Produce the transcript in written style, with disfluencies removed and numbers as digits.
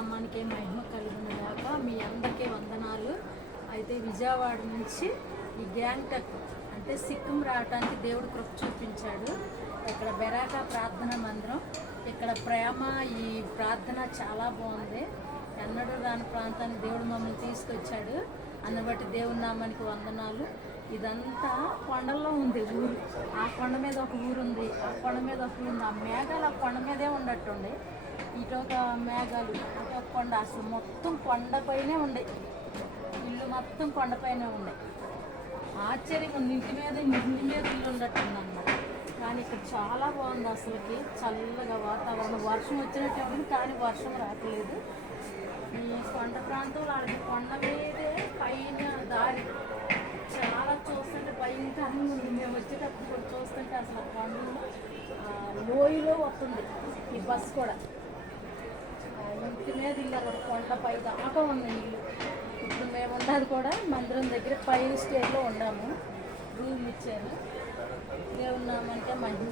నామానికి మహిమ కలుగును గాక. మీ అందరికీ వందనాలు. అయితే విజయవాడ నుంచి ఈ గ్యాంగ్టక్ అంటే సిక్కిం రావడానికి దేవుడు కృప చూపించాడు. ఇక్కడ బెరాకా ప్రార్థన మందిరం, ఇక్కడ ప్రేమ, ఈ ప్రార్థన చాలా బాగుంది. ఎన్నడూ రాని ప్రాంతానికి దేవుడు మమ్మల్ని తీసుకొచ్చాడు. అన్న బట్టి దేవుని నామానికి వందనాలు. ఇదంతా కొండల్లో ఉంది ఊరు. ఆ కొండ మీద ఒక ఊరు ఉంది, ఆ కొండ మీద ఒక ఊరు ఉంది. ఆ మేఘాలు ఆ కొండ మీదే ఉన్నట్టుండే. ఇటు ఒక మేఘాలు, అటు ఒక కొండ, అసలు మొత్తం కొండపైనే ఉండే. ఇల్లు మొత్తం కొండపైనే ఉండే. ఆశ్చర్యంగా ఉంది. ఇంటి మీద ఇల్లు ఉన్నట్టుందన్నమాట. కానీ ఇక్కడ చాలా బాగుంది. అసలుకి చల్లగా వాతావరణం, వర్షం వచ్చినట్టు ఉంది కానీ వర్షం రావట్లేదు. ఈ కొండ ప్రాంతంలో అడిగి కొండ మీదే పైన దారి చాలా చూస్తుంటే భయంకరంగా ఉంది. మేము వచ్చేటప్పుడు కూడా చూస్తుంటే అసలు కొండలు లోయలో వస్తుంది ఈ బస్సు కూడా. ఇంటి మీద ఇల్లు అక్కడ కొండపై దాకా ఉంది ఇల్లు. ఇప్పుడు మేము ఉన్నది కూడా మందిరం దగ్గర 5 స్టేర్లో ఉన్నాము. రూమ్ ఇచ్చారు. దేవుని నామంటే మహిమ